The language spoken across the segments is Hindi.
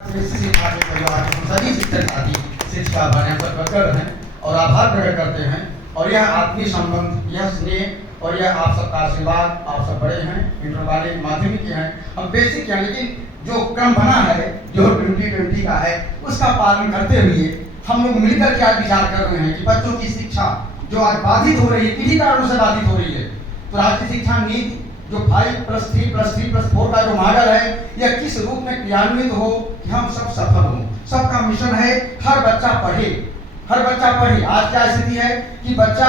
शिक्षा के परिवार के सभी शिक्षक साथी शिक्षा वर्कर हैं और आभार प्रकट करते हैं। और यह आत्मीय संबंध, यह स्नेह और यह आप सबका आशीर्वाद, आप सब बड़े हैं, इंटर वाले माध्यमिक के हैं, हम बेसिक हैं, लेकिन जो क्रम बना है जो 2020 का है उसका पालन करते हुए हम लोग मिलकर के आज विचार कर रहे हैं कि बच्चों की शिक्षा जो आज बाधित हो रही है, किन्हीं कारणों से बाधित हो रही है। तो राष्ट्रीय शिक्षा नीति जो 5+3+3+4 का जो मॉडल है यह किस रूप में क्रियान्वित हो कि हम सब सफल हों। सबका मिशन है हर बच्चा पढ़े, हर बच्चा पढ़े। आज क्या स्थिति है कि बच्चा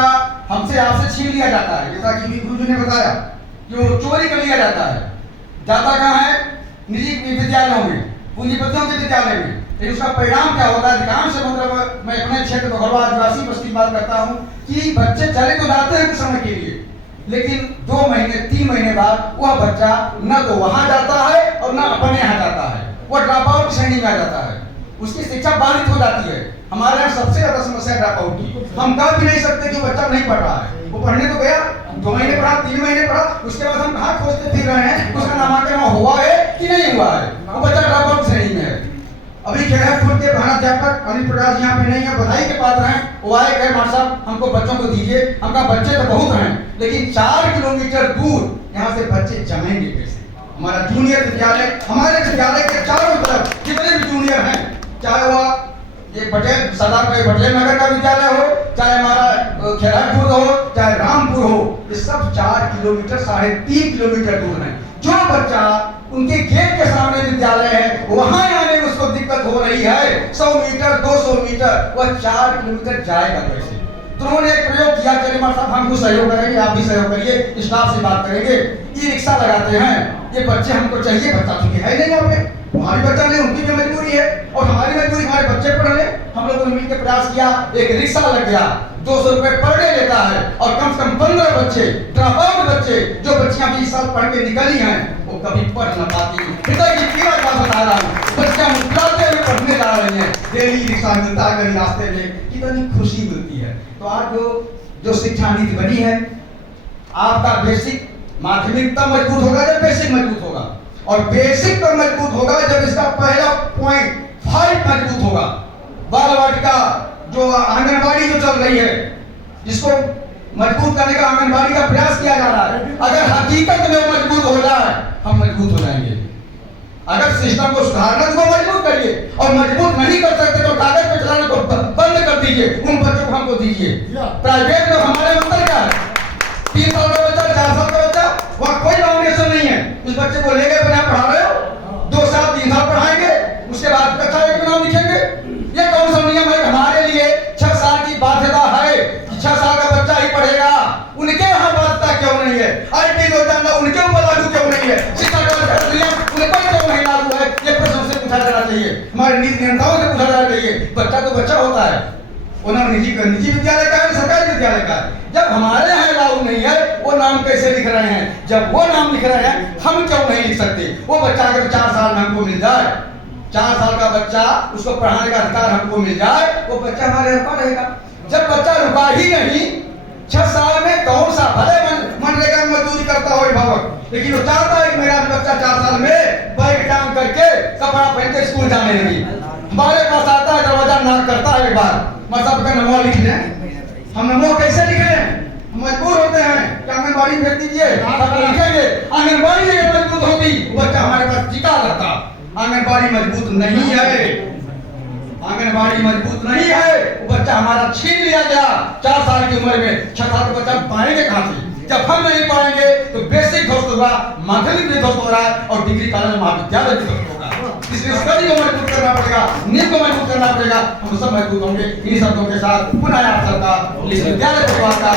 हमसे आपसे छीन लिया जाता है, जैसा कि गुरुजी ने बताया कि वो चोरी कर लिया जाता है। जाता कहाँ है? निजी विद्यालयों में, पूंजीपतियों के विद्यालय में। लेकिन उसका परिणाम क्या होता है? अधिकांश मतलब मैं अपने क्षेत्र भगड़वा आदिवासी बस्ती की बात करता हूँ कि बच्चे चले तो जाते हैं कुछ समय के लिए, लेकिन 2 महीने 3 महीने बाद वह बच्चा न तो वहां जाता है और न अपने यहाँ जाता है, वह ड्रॉप आउट श्रेणी में आ जाता है, उसकी शिक्षा बाधित हो जाती है। हमारे यहाँ सबसे ज्यादा समस्या ड्रॉप आउट की। हम कह भी नहीं सकते कि बच्चा नहीं पढ़ रहा है, वो पढ़ने तो गया, 2 महीने पढ़ा, 3 महीने पढ़ा, उसके बाद हम कहाँ खोजते फिर रहे हैं उसका नामांकन हुआ है कि नहीं हुआ है, वो बच्चा ड्रॉप आउट श्रेणी में है। अभी खैरपुर के प्रधानाध्यापक अनिल प्रकाश जी यहाँ पे नहीं है, बधाई के पात्र हैं। वो आए कहे मास्टर साहब हमको बच्चों को दीजिए, हमका बच्चे तो बहुत हैं लेकिन 4 किलोमीटर दूर यहाँ से बच्चे जमेंगे कैसे? हमारा जूनियर विद्यालय, हमारे विद्यालय के चारों तरफ जितने भी जूनियर हैं, चाहे वह ये पटेल सरदार पटेल नगर का विद्यालय हो, चाहे हमारा खैरपुर हो, चाहे रामपुर हो, ये सब 4 किलोमीटर 3.5 किलोमीटर दूर हैं। जो बच्चा उनके गेट के सामने विद्यालय है वहां आने में उसको दिक्कत हो रही है, 100 मीटर 200 मीटर, वह 4 किलोमीटर जाएगा कैसे? तो उन्होंने एक प्रयोग किया, चलिए मास्टर साहब हमको सहयोग करेंगे, आप भी सहयोग करिए, स्टाफ से बात करेंगे, ई रिक्शा लगाते हैं, ये बच्चे हमको चाहिए। बच्चा चूंकि है नहीं यहाँ पे, हमारी बच्चा नहीं, उनकी भी मजबूरी है और हमारी मजबूरी, हमारे बच्चे पढ़ रहे। हम लोगों ने मिलकर प्रयास किया, एक रिक्शा लग गया, 200 रुपए पर डे लेता है और कम से कम 15 बच्चे ड्रॉप आउट बच्चे, जो बच्चियां 20 साल पढ़ के निकली हैं वो कभी पढ़ न पाती। हृदय की पीड़ा का बता रहा हूँ, बच्चियां मुस्कुराते हुए पढ़ने जा रही हैं, डेली रिक्शा मिलता है कहीं रास्ते में, कितनी खुशी मिलती है। तो आज जो शिक्षा नीति बनी है, आपका बेसिक माध्यमिक तब मजबूत होगा जब बेसिक मजबूत होगा, और बेसिक तब मजबूत होगा जब इसका पहला पॉइंट 5 मजबूत होगा। बाल वाटिका जो आंगनबाड़ी जो चल रही है, जिसको मजबूत करने का आंगनबाड़ी का प्रयास किया जा रहा है, अगर हकीकत में वो मजबूत हो जाए हम मजबूत हो जाएंगे। अगर सिस्टम को सुधारना तो मजबूत करिए, और मजबूत नहीं कर सकते तो कागज पे चलाने को बंद कर दीजिए, उन बच्चों को हमको दीजिए। प्राइवेट में हमारे अंतर क्या है? 3 साल का बच्चा, 4 साल का बच्चा, वहाँ कोई नॉमिनेशन नहीं है, उस बच्चे को ले गए बना पढ़ा रहे हो, 2 साल 3 साल पढ़ाएंगे, उसके बाद कक्षा 1 में नाम लिखेंगे। ये कौन सा नियम है? हमारे लिए 6 साल की बाध्यता है, 6 साल का बच्चा ही पढ़ेगा। उनके यहाँ बाध्यता क्यों नहीं है? आईटी योजना उनके ऊपर लागू क्यों नहीं है? शिक्षा का नियम उन पर क्यों नहीं लागू है? ये प्रश्न से पूछा जाना चाहिए, हमारे नीति नियंताओं से पूछा जाना चाहिए। बच्चा तो बच्चा होता है, वो नाम निजी विद्यालय का है, सरकारी विद्यालय का है। जब हमारे यहाँ लागू नहीं है, वो नाम कैसे लिख रहे हैं? जब वो नाम लिख रहे हैं, हम क्यों नहीं लिख सकते? वो बच्चा अगर 4 साल में हमको मिल जाए, 4 साल का बच्चा, उसको पढ़ाने का अधिकार हमको मिल जाए, वो बच्चा हमारे यहाँ रहेगा। जब बच्चा रुका ही नहीं, 6 साल में कौन सा भले मनरेगा में मजदूरी करता हो अभिभावक, लेकिन वो चाहता है कि मेरा बच्चा 4 साल में बैग टांग करके कपड़ा पहन के स्कूल जाने लगी। हमारे पास आता है, दरवाजा नॉक करता है, एक बार मतलब का नमो लिख लें, हम नमो कैसे लिखें? हम मजबूर होते हैं कि आंगनबाड़ी भेज दीजिए, लिखेंगे। आंगनबाड़ी अगर मजबूत होती बच्चा हमारे पास टिका रहता। आंगनबाड़ी मजबूत नहीं है, आंगनबाड़ी मजबूत नहीं है, वो बच्चा हमारा छीन लिया गया 4 साल की उम्र में। 6 साल का बच्चा पाएंगे कहाँ से? जब हम नहीं पाएंगे तो बेसिक ध्वस्त होगा, माध्यमिक भी ध्वस्त हो रहा है और डिग्री कॉलेज महाविद्यालय भी ध्वस्त होगा। इसलिए स्टडी को मजबूत करना पड़ेगा, नींव को मजबूत करना पड़ेगा, हम सब मजबूत होंगे। इन्हीं शब्दों के साथ पुनः आप सबका इस विद्यालय परिवार का